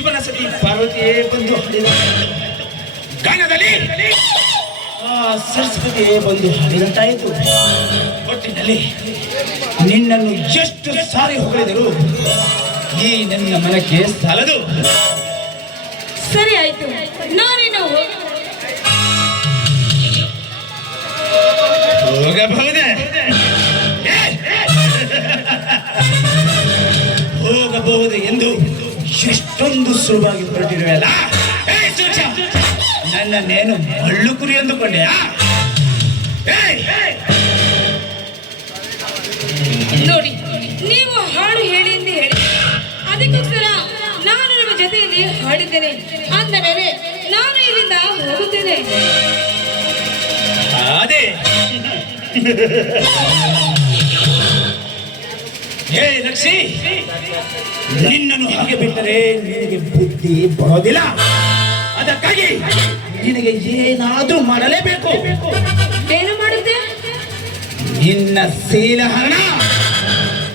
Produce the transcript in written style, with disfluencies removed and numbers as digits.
ಶಿವನ ಸತಿ ಪಾರ್ವತಿಯೇ ಬಂದು ಹಾಡಿದ ಗಾನದಲ್ಲಿ ಆ ಸರಸ್ವತಿಯೇ ಬಂದು ಹಾಡಿದಂತಾಯಿತು. ಒಟ್ಟಿನಲ್ಲಿ ನಿನ್ನನ್ನು ಎಷ್ಟು ಸಾರಿ ಹೊಗಳಿದರು ಈ ನನ್ನ ಮನಕ್ಕೆ ಸಾಲದು. ಸರಿ ಆಯ್ತು, ನಾನೇನು ಹೋಗಬಹುದೇ? ಹೋಗಬಹುದು ಎಂದು ಎಷ್ಟೊಂದು ಸುಲಭವಾಗಿ ಹೊರಟಿರುವೆಯಲ್ಲ. ನನ್ನನ್ನೇನು ಮಳ್ಳು ಕುರಿ ಎಂದುಕೊಂಡೆ? ನೋಡಿ, ನೀವು ಹಾಡು ಹೇಳಿ ಎಂದು ಹೇಳಿ ಅದಕ್ಕೋಸ್ಕರ ನಾನು ನಿಮ್ಮ ಜೊತೆಯಲ್ಲಿ ಹಾಡಿದ್ದೇನೆ. ಅಂದ ಮೇಲೆ ನಾನು ಇಲ್ಲಿಂದ ಹೋಗುತ್ತೇನೆ. ಅದೇ ಹೇ ನಕ್ಷಿ, ನಿನ್ನನ್ನು ಹಾಗೆ ಬಿಟ್ಟರೆ ನಿನಗೆ ಬುದ್ಧಿ ಬರೋದಿಲ್ಲ. ಅದಕ್ಕಾಗಿ ನಿನಗೆ ಏನಾದ್ರೂ ಮಾಡಲೇಬೇಕು. ಏನು ಮಾಡುತ್ತೆ? ನಿನ್ನ ಶೀಲಹರಣ